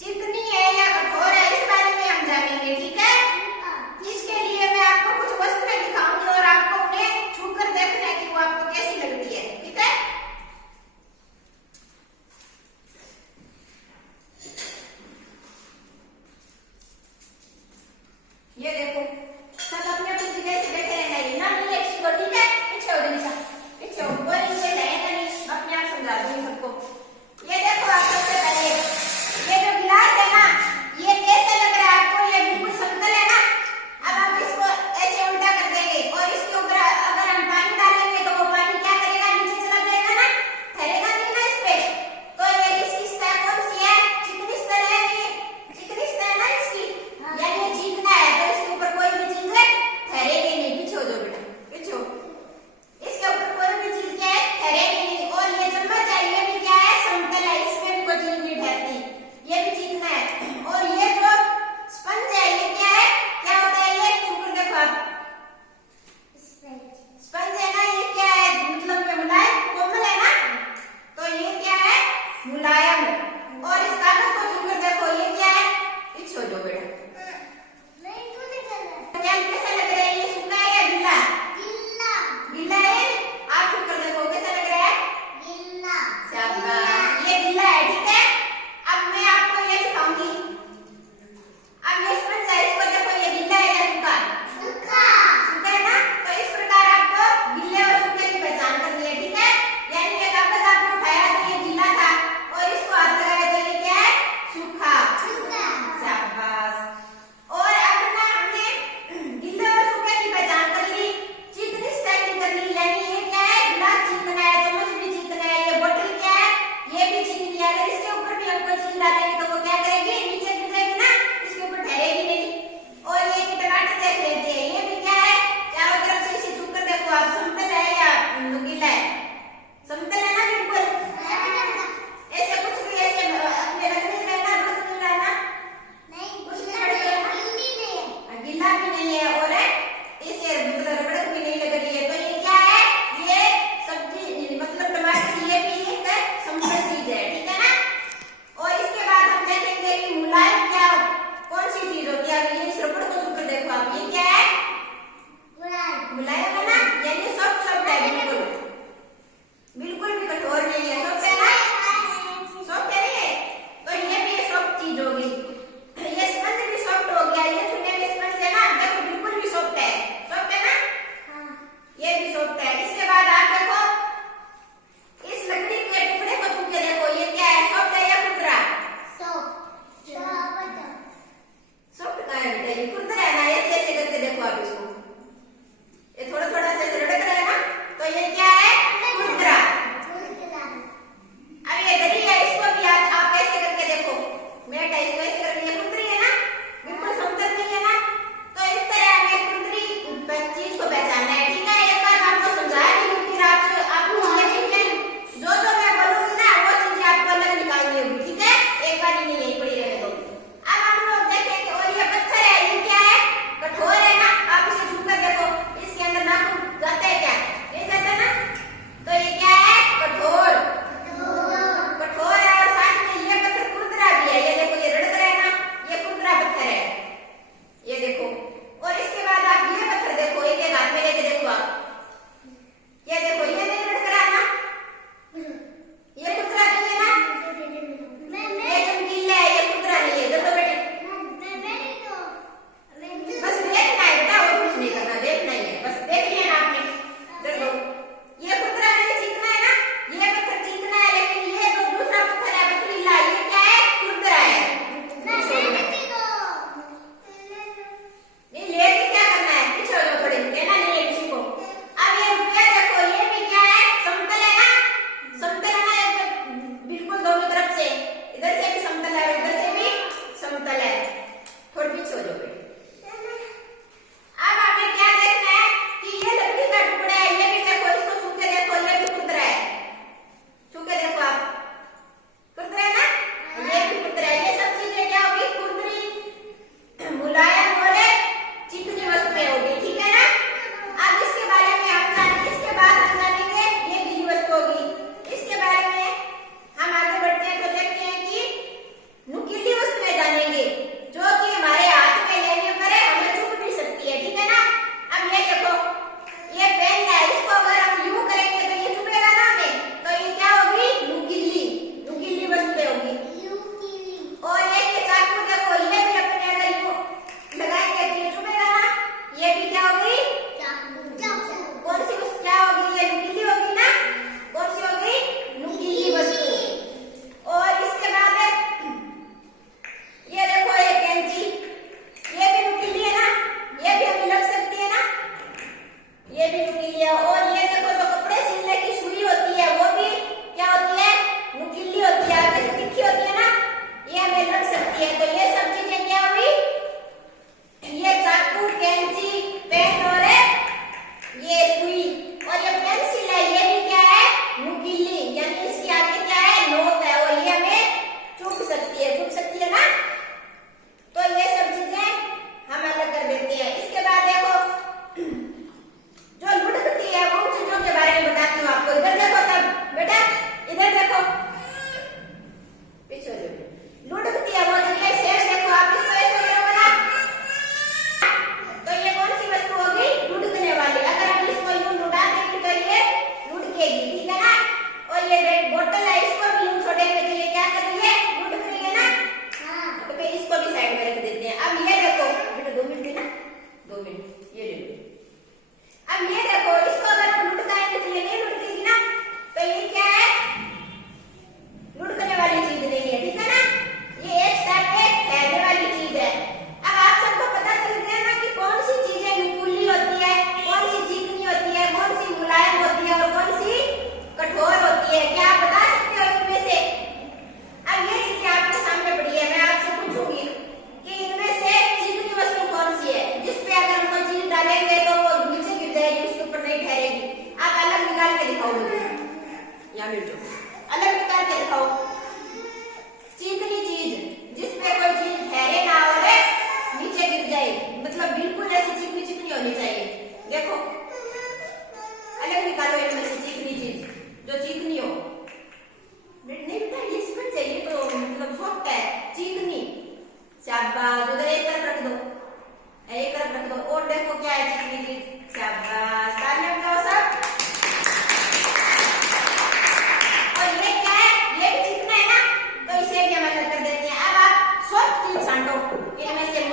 चिकनी है या कठोर है इस बारे में हम जानेंगे, ठीक है। इसके लिए मैं आपको कुछ वस्तुएं दिखाऊंगी और आपको उन्हें छूकर देखना है कि वो आपको कैसी लगती है, ठीक है। ये देखो सब अपने अपनी जगह से बैठे रहना है ना, नहीं एक को, ठीक है। पीछे हो निशा, पीछे हो, कोई मुझे नहीं अपने आप समझा दूंगी सबको। ये देखो आप सबसे पहले ये जो गिलास है इसको भी साइड में रख देते हैं। अब ये देखो बेटा 2 मिनट देना, 2 मिनट ये ले लो। अब ये देखो इसको अगर लुढ़काएंगे तो ये नहीं लुढ़केगी ना, तो ये क्या है, लुढ़कने वाली चीज नहीं है, ठीक है ना। ये एक साइड पे ठहरने वाली चीज है। अब आप सबको पता चल गया ना कि कौन सी चीजें नुकीली होती है, कौन सी चिकनी होती है, कौन सी मुलायम होती है और कौन सी कठोर होती है। क्या आप बता सकते हो इनमें से? अब ये चीजें आपके सामने पड़ी है, मैं आपसे पूछूंगी कि इनमें से चिकनी वस्तु कौन सी है, जिसपे अगर हम कोई चीज डालेंगे तो वो नीचे गिर जाएगी, उसके ऊपर नहीं ठहरेगी। आप अलग निकाल के दिखाओ मुझे, यहाँ मिल जाओ, अलग निकाल के दिखाओ। चिकनी चीज जिसपे कोई चीज ठहरे ना और नीचे गिर जाए, मतलब बिल्कुल ऐसी चिकनी चिकनी होनी चाहिए। देखो अलग निकालो इनमें से चिकनी चीज जो चिकनी हो। नहीं बेटा ये समझ चाहिए तो मतलब सॉफ्ट है, चिकनी। शाबाश, उधर एक तरफ रख दो, एक तरफ रख दो। और देखो क्या है चिकनी चीज, शाबाश, तालियां बजाओ सब। और ये क्या है, ये भी चिकना है ना, तो इसे भी हम अलग कर देते हैं। अब आप सॉफ्ट चीज छांटो, इनमें से